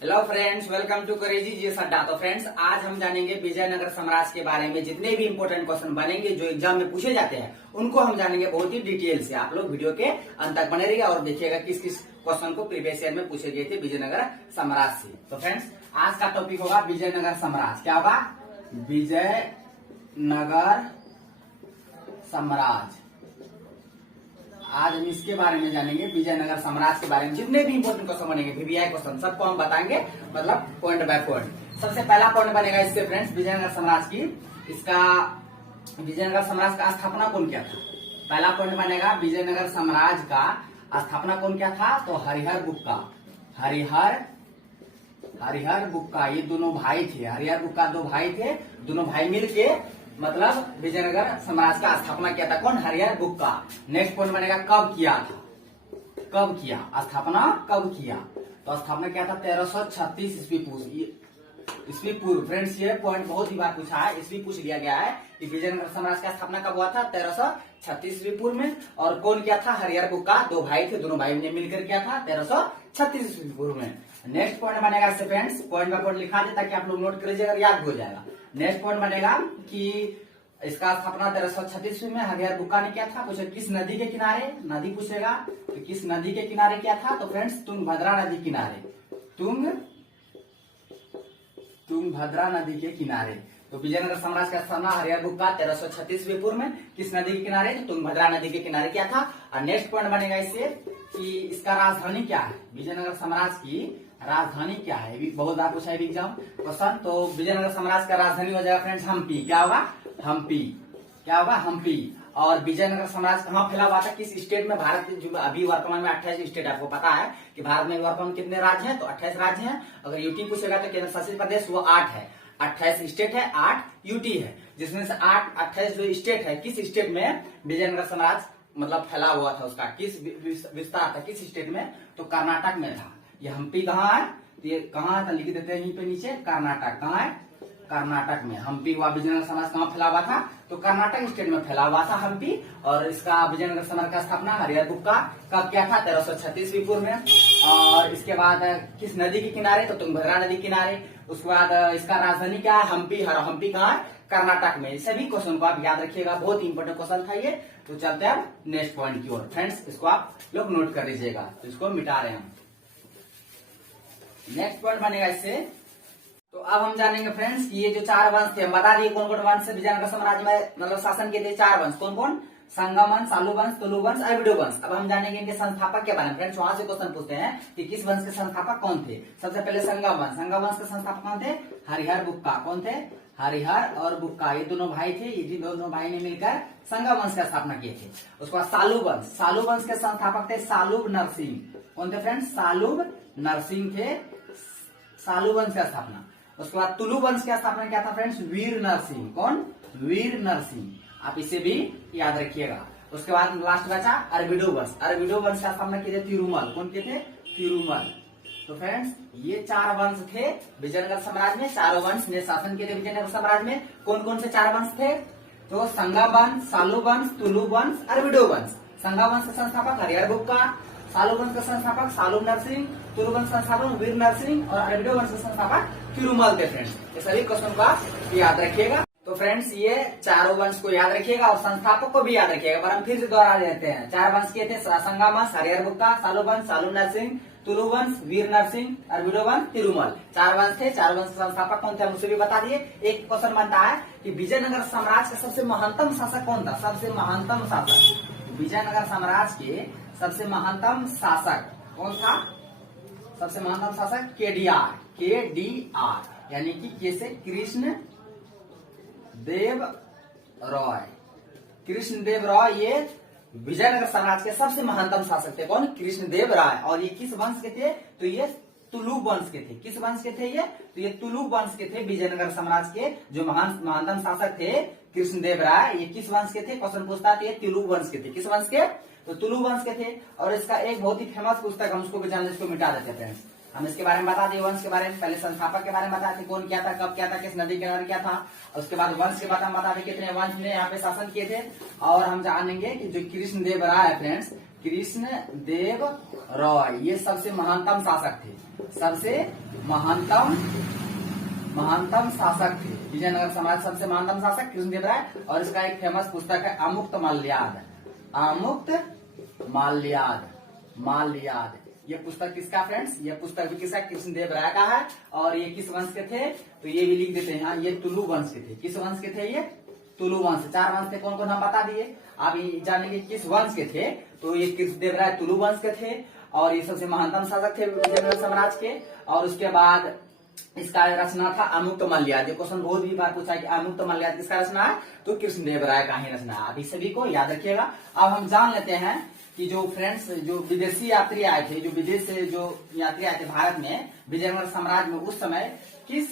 Hello friends, welcome to करेजी जी अड्डा। तो friends, आज हम जानेंगे विजयनगर साम्राज्य के बारे में। जितने भी इंपोर्टेंट क्वेश्चन बनेंगे जो एग्जाम में पूछे जाते हैं उनको हम जानेंगे बहुत ही डिटेल से। आप लोग वीडियो के अंत तक बने रहिए और देखिएगा किस किस क्वेश्चन को प्रीवियस ईयर में पूछे गए थे विजयनगर साम्राज्य से। तो फ्रेंड्स, आज का टॉपिक होगा विजयनगर साम्राज्य। क्या होगा? विजयनगर साम्राज्य। आज हम इसके बारे में जानेंगे, विजयनगर साम्राज्य के बारे में। जितने भी इंपोर्टेंट क्वेश्चन बनेंगे वीवीआई क्वेश्चन सबको हम बताएंगे, मतलब पॉइंट बाय पॉइंट। सबसे पहला पॉइंट बनेगा इससे फ्रेंड्स, विजयनगर साम्राज्य की विजयनगर साम्राज्य का स्थापना कौन किया था। पहला पॉइंट बनेगा विजयनगर साम्राज्य का स्थापना कौन किया था। तो हरिहर बुक्का। हरिहर बुक्का ये दोनों भाई थे। हरिहर बुक्का दो भाई थे, दोनों भाई मिलके मतलब विजयनगर साम्राज्य का स्थापना किया था। कौन? हरिहर बुक्का। नेक्स्ट पॉइंट बनेगा कब किया था। कब किया स्थापना, कब किया? तो स्थापना किया था 1336 ईस्वी पूर्व। फ्रेंड्स, ये पॉइंट बहुत ही बार पूछा है, ईस्वी पूछ लिया गया है कि विजयनगर साम्राज्य का स्थापना कब हुआ था। 1336 ईस्वी पूर्व में। और कौन किया था? हरिहर बुक्का। दो भाई थे, दोनों भाई ने मिलकर किया था 1336 ईस्वी पूर्व में। नेक्स्ट पॉइंट बनेगा इससे फ्रेंड्स, पॉइंट बाय पॉइंट लिखा दे ताकि आप लोग नोट कर लीजिए, अगर याद हो जाएगा। नेक्स्ट पॉइंट बनेगा कि इसका स्थापना 1336 में हरिहर बुक्का ने किया था। पूछे किस नदी के किनारे, नदी पूछेगा तो किस नदी के किनारे किया था। तो फ्रेंड्स, तुंगभद्रा नदी किनारे। तुंगभद्रा नदी के किनारे। तो विजयनगर साम्राज्य का स्थापना हरिहर बुक्का 1336 ईस्वी पूर्व में किस नदी के किनारे? तो तुंगभद्रा नदी के किनारे किया था। और नेक्स्ट पॉइंट बनेगा इससे कि इसका राजधानी क्या है। विजयनगर साम्राज्य की राजधानी क्या है? भी बहुत बार पूछा है एग्जाम क्वेश्चन। तो विजयनगर साम्राज्य का राजधानी हो जाएगा फ्रेंड्स हम्पी। क्या होगा? हम्पी। क्या होगा? हम्पी। और विजयनगर साम्राज्य कहाँ फैला हुआ था, किस स्टेट में? भारत में जो अभी वर्तमान में 28 स्टेट, आपको पता है कि भारत में वर्तमान कितने राज्य हैं? तो 28 राज्य हैं। अगर यूटी पूछेगा तो केंद्र शासित प्रदेश वो 8 है। 28 स्टेट है, 8 यूटी है, जिसमें से 28 जो स्टेट है, किस स्टेट में विजयनगर साम्राज्य मतलब फैला हुआ था, उसका किस विस्तार था, किस स्टेट में? तो कर्नाटक में था। ये हम्पी कहाँ है? तो ये कहाँ है? लिख देते हैं यहीं पे नीचे, कर्नाटक। कहाँ है? कर्नाटक में हम्पी हुआ। विजयनगर साम्राज्य कहाँ फैला हुआ था? तो कर्नाटक स्टेट में फैला हुआ था हम्पी। और इसका विजयनगर साम्राज्य का स्थापना हरिहर बुक्का कब किया था? 1336 ईस्वी पूर्व में। और इसके बाद किस नदी के किनारे? तो तुंगभद्रा नदी किनारे। उसके बाद इसका राजधानी क्या है? हम्पी। हम्पी कहाँ है? कर्नाटक में। सभी क्वेश्चन को आप याद रखिएगा, बहुत इंपोर्टेंट क्वेश्चन था ये। तो चलते हैं नेक्स्ट पॉइंट की ओर। फ्रेंड्स, इसको आप लोग नोट कर लीजिएगा। तो इसको मिटा रहे हैं हम। नेक्स्ट पॉइंट बनेगा इससे। तो अब हम जानेंगे फ्रेंड्स कि ये जो 4 वंश थे, हम बता दिए कौन कौन वंश से विजयनगर साम्राज्य में मतलब शासन किए थे। 4 वंश। कौन कौन? संगम वंश, सालू वंश, तुलु वंश, अरविडो वंश। अब हम जानेंगे इनके संस्थापक के बारे में। फ्रेंड्स, वहां से क्वेश्चन पूछते हैं कि किस वंश के संस्थापक कौन थे। सबसे पहले संगम वंश। संगम वंश के संस्थापक कौन थे? हरिहर बुक्का। कौन थे? हरिहर और बुक्का, ये दोनों भाई थे। ये दोनों भाई ने मिलकर संगम वंश का स्थापना किए थे। उसके बाद सालू वंश। सालू वंश के संस्थापक थे सालुब नरसिंह। कौन थे फ्रेंड्स? सालुब नरसिंह थे। सालू वंश का स्थापना। उसके बाद तुलु वंश की स्थापना क्या था फ्रेंड्स? वीर नरसिंह। कौन? वीर नरसिंह। आप इसे भी याद रखिएगा। उसके बाद लास्ट बचा अरविडो वंश। अरविडो वंश का स्थापना किए थे तिरुमल। कौन के थे? तिरुमल। तो फ्रेंड्स, ये 4 वंश थे विजयनगर साम्राज्य में। 4 वंश ने शासन किए थे विजयनगर साम्राज्य में। कौन कौन से 4 वंश थे? तो संगम वंश, सालू वंश, तुलु वंश, अरविडो वंश। संगम वंश के संस्थापक हरिहर बुक्का, सालू वंश के संस्थापक सालुब नरसिंह, तुलु वंश संस्थापक वीर नरसिंह और अरविडो वंश के संस्थापक तिरुमल थे। फ्रेंड्स, ये सभी क्वेश्चन को आप याद रखिएगा। तो फ्रेंड्स, ये 4 वंश को याद रखिएगा और संस्थापक को भी याद रखिएगा। पर हम फिर से दोहरा देते हैं। 4 वंश किए थे संगम वंश, हरिहर बुक्का, सालू वंश, सालुब नरसिंह, तुलु वंश, वीर नरसिंह, अरविडो वंश, तिरुमल। 4 वंश थे। 4 वंश के संस्थापक कौन थे हम उसे भी बता दिए। एक क्वेश्चन बनता है कि विजयनगर साम्राज्य का सबसे महानतम शासक कौन था? सबसे महानतम शासक विजयनगर साम्राज्य के सबसे महानतम शासक कौन था? सबसे महानतम शासक केडीआर। यानी कि कैसे? कृष्ण देव रॉय। कृष्ण देव रॉय ये विजयनगर साम्राज्य के सबसे महानतम शासक थे। कौन? कृष्ण देव राय। और ये किस वंश के थे? तो ये तुलु वंश के थे। किस वंश के थे ये? तो ये तुलु वंश के थे। विजयनगर साम्राज्य के जो महानतम शासक थे कृष्ण देव राय, ये किस वंश के थे? क्वेश्चन पूछता है। ये तुलु वंश के थे। किस वंश के? तो तुलु वंश के थे। और इसका एक बहुत ही फेमस पुस्तक, हम उसको भी जान, इसको मिटा देते हैं। हम इसके बारे में बता दिए, वंश के बारे में। पहले संस्थापक के बारे में बताते कौन किया था, कब किया था, किस नदी के किनारे किया था। उसके बाद वंश के बाद हम बताते कितने वंश ने यहाँ पे शासन किए थे। और हम जानेंगे कि जो कृष्ण देव राय है फ्रेंड्स, कृष्ण देव रॉय ये सबसे महानतम शासक थे। सबसे महानतम शासक थे। विजयनगर साम्राज्य सबसे महानतम शासक कृष्णदेव राय। और इसका एक फेमस पुस्तक है अमुक्त माल्याद। माल्याद ये पुस्तक किसका फ्रेंड्स? ये पुस्तक भी किसका? कृष्णदेव राय का है। और ये किस वंश के थे? तो ये भी लिख देते हैं, ये तुलु वंश के थे। किस वंश के थे? ये तुलु वंश। 4 वंश थे, कौन कौन हम बता दिए। आप ये जानेंगे किस वंश के थे। तो ये कृष्णदेव राय तुलु वंश के थे और ये सबसे महानतम शासक थे विजयनगर साम्राज्य के। और उसके बाद इसका रचना था अमुक्त माल्याद। ये क्वेश्चन बहुत भी बार पूछा है कि अमुक्त माल्याद किसका रचना है? तो कृष्णदेव राय का ही रचना है। अभी सभी को याद रखिएगा। अब हम जान लेते हैं कि जो फ्रेंड्स जो विदेशी यात्री आए थे, जो विदेश से जो यात्री आए थे भारत में विजयनगर साम्राज्य में, उस समय किस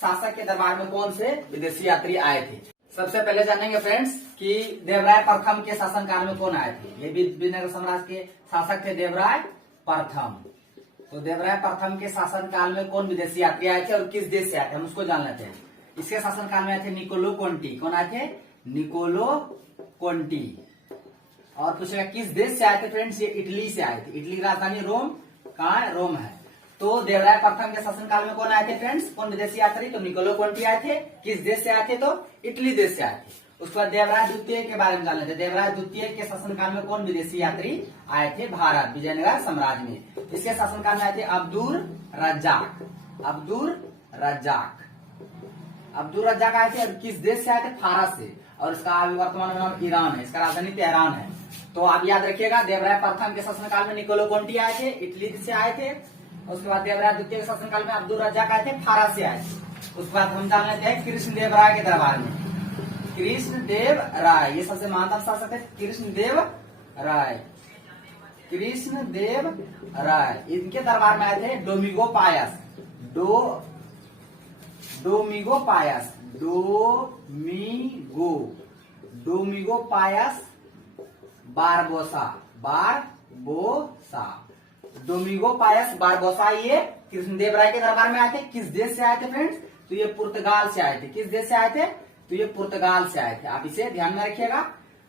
शासक के दरबार में कौन से विदेशी यात्री आए थे? सबसे पहले जानेंगे फ्रेंड्स कि देवराय प्रथम के शासनकाल में कौन आए थे। ये विजयनगर साम्राज्य के शासक थे देवराय प्रथम। तो देवराय प्रथम के शासनकाल में कौन विदेशी यात्री आए थे और किस देश से आए थे, हम उसको जान लेते हैं। इसके शासनकाल में आए थे निकोलो कोंटी। कौन आए थे? Niccolo Conti. और पूछेगा किस देश से आए थे फ्रेंड्स? ये इटली से आए थे। इटली की राजधानी रोम कहाँ है? रोम है। तो देवराय प्रथम के शासनकाल में कौन आए थे फ्रेंड्स? कौन विदेशी यात्री? तो निकोलो कोंटी आए थे। किस देश से आए थे? तो इटली देश से आए थे। उसके बाद देवराय द्वितीय के बारे में जान लेते हैं। देवराय द्वितीय के शासनकाल में कौन विदेशी यात्री आए थे भारत विजयनगर साम्राज्य में? इसके शासनकाल में आए थे अब्दुल रज्जाक आए थे। और किस देश से आए थे? फारस से। और इसका वर्तमान में नाम ईरान है। इसका राजधानी तेहरान है। तो आप याद रखिएगा, देवराय प्रथम के शासनकाल में निकोलो कोंटी आए थे, इटली से आए थे। उसके बाद देवराय द्वितीय के शासनकाल में अब्दुल रज्जाक आए थे, फारस से आए थे। उसके बाद हम जान लेते हैं कृष्णदेव राय के दरबार में। कृष्णदेव राय ये सबसे महानतम शासक है। कृष्णदेव राय इनके दरबार में आए थे डोमिगो पायस बारबोसा ये कृष्णदेव राय के दरबार में आए थे। किस देश से आए थे फ्रेंड्स? तो ये पुर्तगाल से आए थे। किस देश से आए थे? तो ये पुर्तगाल से आए थे। आप इसे ध्यान में रखिएगा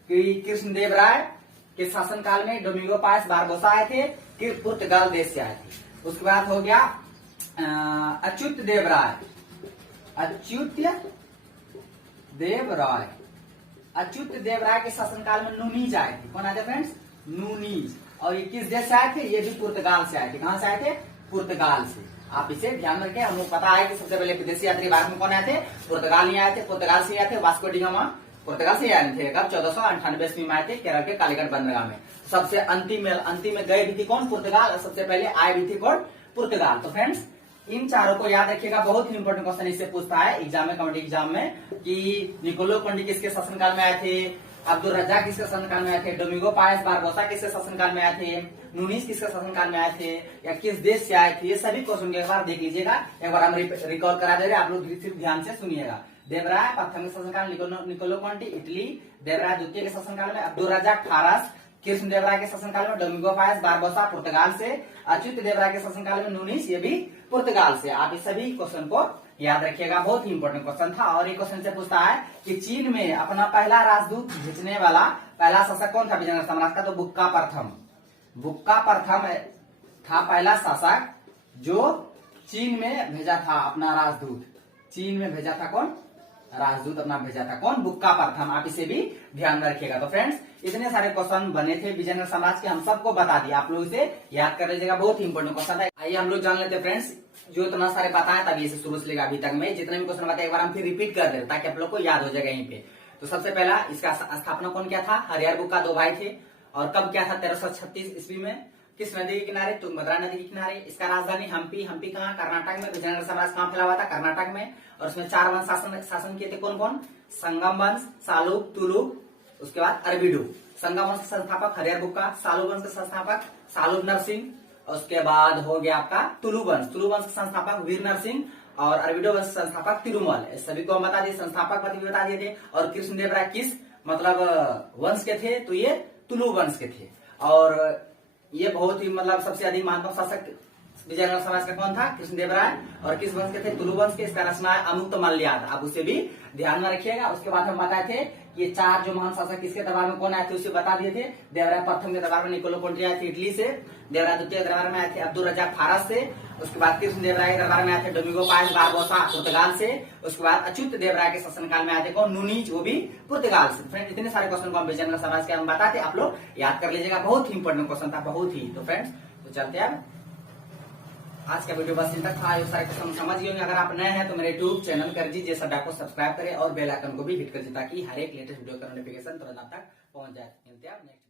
कि कृष्णदेव राय के शासनकाल में डोमिगो पायस बारबोसा आए थे, कि पुर्तगाल देश से आए थे। उसके बाद हो गया अच्युत देव राय के शासनकाल में नूनीज आए थे। कौन आए थे फ्रेंड्स? नूनीज। और ये किस देश से आए थे? ये भी पुर्तगाल से आए थे। कहां से आए थे? पुर्तगाल से। आप इसे ध्यान रखें। हमको पता है कि सबसे पहले विदेशी यात्री भारत में कौन आए थे? पुर्तगाल ही आए थे। पुर्तगाल से आए थे। वास्को डी गामा पुर्तगाल से आए थे। कब? 1498 ईस्वी में आए थे, केरल के कालीगढ़ बंदरगाह में। सबसे अंतिम में गए भी थी कौन? पुर्तगाल। और सबसे पहले आए भी थी कौन? पुर्तगाल। तो फ्रेंड्स इन चारों को याद रखिएगा। बहुत ही इंपॉर्टेंट क्वेश्चन इससे पूछता है एग्जाम में, कॉम्पिटिटिव एग्जाम में, कि निकोलो कोंटी किसके शासनकाल में आए थे, अब्दुल रज्जाक किसके शासनकाल में आए थे, डोमिगो पायस बारबोसा किसके शासनकाल में आए थे, नूनीज किसके शासनकाल में आए थे, या किस देश से आए थे। ये सभी क्वेश्चन एक बार देख लीजिएगा। एक बार हम रिकॉल करा दे रहे, आप लोग सिर्फ ध्यान से सुनिएगा। देवराय प्रथम के शासनकाल निकोलो कोंटी इटली, देवराय द्वितीय के शासनकाल में अब्दुल रज्जाक फारस, कृष्णदेव राय के शासनकाल में डोमिगो पायस बारबोसा पुर्तगाल से, अच्युत देव राय के शासनकाल में नूनीज ये भी पुर्तगाल से। आप इस सभी क्वेश्चन को याद रखिएगा। बहुत ही इंपॉर्टेंट क्वेश्चन था। और ये क्वेश्चन से पूछता है कि चीन में अपना पहला राजदूत भेजने वाला पहला शासक कौन था विजयनगर साम्राज्य का? तो बुक्का प्रथम था पहला शासक जो चीन में भेजा था अपना राजदूत। चीन में भेजा था कौन? राजदूत अपना भेजा था कौन? बुक्का प्रथम। आप इसे भी ध्यान में रखिएगा। तो फ्रेंड्स इतने सारे क्वेश्चन बने थे विजयनगर साम्राज्य के, हम सबको बता दिए। आप लोग इसे याद कर लीजिएगा। बहुत ही इंपॉर्टेंट क्वेश्चन है। आइए हम लोग जान लेते हैं फ्रेंड्स, जो इतना सारे बताए तभी से शुरू से लेकर अभी तक में जितने भी क्वेश्चन बताए एक बार हम फिर रिपीट कर दे ताकि आप लोग को याद हो जाएगा यहीं पे। तो सबसे पहला इसका स्थापना कौन किया था? हरिहर बुक्का 2 भाई थे। और कब क्या था? 1336 ईस्वी में। किस नदी के किनारे? तुंगभद्रा नदी के किनारे। इसका राजधानी हम्पी कहाँ? कर्नाटक में। विजयनगर साम्राज्य कहाँ फैला हुआ था? कर्नाटक में। और उसमें 4 वंश शासन किए थे। कौन कौन? संगम वंश, सालुक, तुलुक, उसके बाद अरबिडू। संगम वंश के संस्थापक हरिहर बुक्का, सालुक वंश के संस्थापक सालुक नरसिंह, उसके बाद हो गया आपका तुलु वंश के संस्थापक वीर नरसिंह, और अरबिडो वंश के संस्थापक तिरुमल। सभी को हम बता दिए, संस्थापक पति भी बता दिए थे। और कृष्णदेव राय किस मतलब वंश के थे? तो ये तुलु वंश के थे। और ये बहुत ही मतलब सबसे अधिक महानतम शासक विजयनगर साम्राज्य का कौन था? कृष्णदेव राय। और किस वंश के थे? तुलु वंश के। इसका रचना है अमुक्त माल्याद। आप उसे भी ध्यान में रखिएगा। उसके बाद हम बताए थे ये 4 जो महान शासक किसके दरबार में कौन आए थे उसे बता दिए थे। देवराय प्रथम के दरबार में निकोलो कोंटी आए थे इटली से। देवराय द्वितीय के दरबार में आए थे अब्दुल रज्जाक फारस से। उसके बाद कृष्णदेव राय के दरबार में आए थे डोमिंगो पास बारबोसा पुर्तगाल से। उसके बाद अच्युत देव राय के शासनकाल में आए थे कौन, नूनीज, वो भी पुर्तगाल से। फ्रेंड इतने सारे क्वेश्चन को हम विजयनगर साम्राज्य के हम बताते, आप लोग याद कर लीजिएगा, बहुत ही इंपॉर्टेंट क्वेश्चन था, बहुत ही। तो फ्रेंड्स तो चलते हैं, आज का वीडियो बस इन तक था। सारे क्वेश्चन समझ गए होंगे। अगर आप नए हैं तो मेरे यूट्यूब चैनल कर दीजिए सड्डा को सब्सक्राइब करें और बेल आइकन को भी हिट कर दीजिए ताकि हर एक लेटेस्ट वीडियो का नोटिफिकेशन तुरंत आप तक पहुंच जाए। मिलते हैं नेक्स्ट